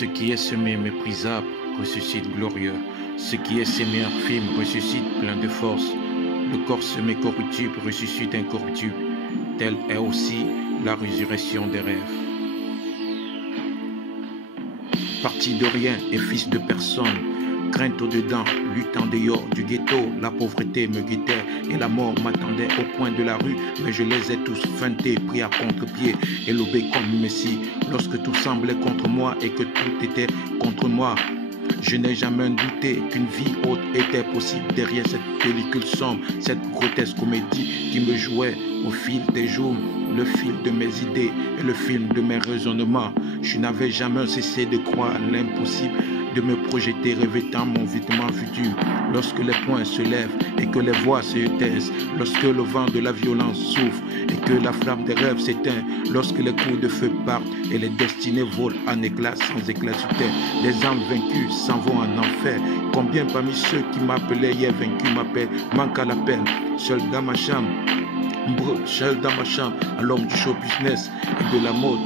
Ce qui est semé méprisable ressuscite glorieux. Ce qui est semé infime ressuscite plein de force. Le corps semé corruptible ressuscite incorruptible. Telle est aussi la résurrection des rêves. Parti de rien et fils de personne, crainte au-dedans, lutte en dehors du ghetto, la pauvreté me guettait et la mort m'attendait au coin de la rue, mais je les ai tous feintés, pris à contre-pied et lobés comme Messie, lorsque tout semblait contre moi et que tout était contre moi. Je n'ai jamais douté qu'une vie haute était possible derrière cette pellicule sombre, cette grotesque comédie qui me jouait au fil des jours, le fil de mes idées et le film de mes raisonnements. Je n'avais jamais cessé de croire l'impossible, de me projeter revêtant mon vêtement futur. Lorsque les poings se lèvent et que les voix se taisent, lorsque le vent de la violence souffle et que la flamme des rêves s'éteint, lorsque les coups de feu partent et les destinées volent en éclats sans éclat sur terre, les âmes vaincues s'en vont en enfer. Combien parmi ceux qui m'appelaient hier vaincus m'appellent, manque à l'appel, seul dans ma chambre, à l'homme du show business et de la mode.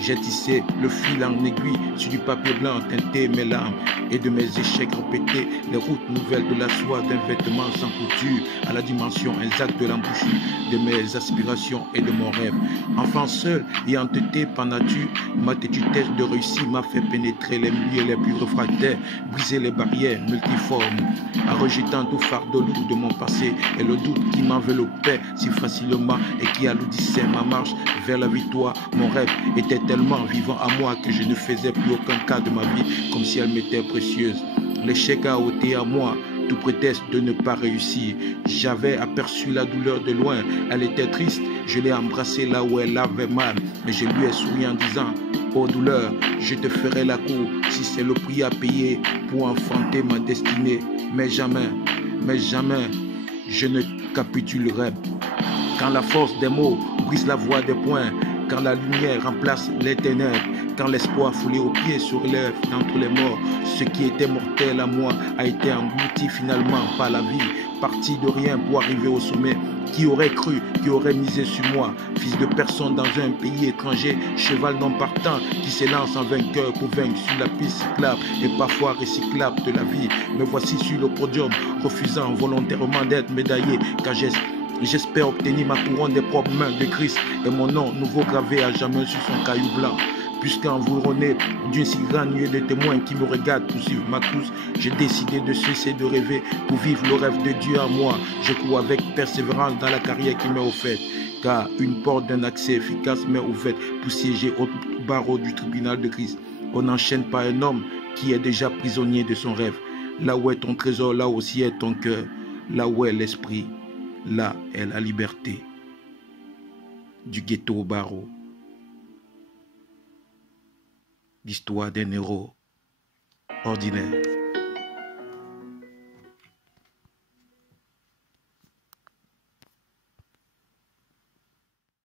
J'ai tissé le fil en aiguille sur du papier blanc teinté mes larmes et de mes échecs répétés, les routes nouvelles de la soie d'un vêtement sans couture à la dimension exacte de l'embouchure de mes aspirations et de mon rêve. Enfant seul et entêté par nature, ma têtutesse de réussite m'a fait pénétrer les milieux les plus réfractaires, briser les barrières multiformes, en rejetant tout fardeau lourd de mon passé et le doute qui m'enveloppait si facilement et qui alourdissait ma marche vers la victoire. Mon rêve était tellement vivant à moi que je ne faisais plus aucun cas de ma vie comme si elle m'était précieuse. L'échec a ôté à moi tout prétexte de ne pas réussir. J'avais aperçu la douleur de loin, elle était triste, je l'ai embrassée là où elle avait mal, mais je lui ai souri en disant: oh douleur, je te ferai la cour si c'est le prix à payer pour enfanter ma destinée. Mais jamais, je ne capitulerai. Quand la force des mots brise la voix des poings, quand la lumière remplace les ténèbres, quand l'espoir foulé aux pieds se relève d'entre les morts, ce qui était mortel à moi a été englouti finalement par la vie, parti de rien pour arriver au sommet. Qui aurait cru, qui aurait misé sur moi, fils de personne dans un pays étranger, cheval non partant, qui s'élance en vainqueur pour vaincre sur la piste cyclable et parfois recyclable de la vie. Me voici sur le podium, refusant volontairement d'être médaillé, car j'espère obtenir ma couronne des propres mains de Christ et mon nom nouveau gravé à jamais sur son caillou blanc. Puisqu'environné d'une si grande nuée de témoins qui me regardent poursuivre ma course, j'ai décidé de cesser de rêver pour vivre le rêve de Dieu en moi. Je cours avec persévérance dans la carrière qui m'est offerte, car une porte d'un accès efficace m'est ouverte pour siéger au barreau du tribunal de Christ. On n'enchaîne pas un homme qui est déjà prisonnier de son rêve. Là où est ton trésor, là aussi est ton cœur. Là où est l'esprit, là est la liberté. Du ghetto au barreau. L'histoire d'un héros ordinaire.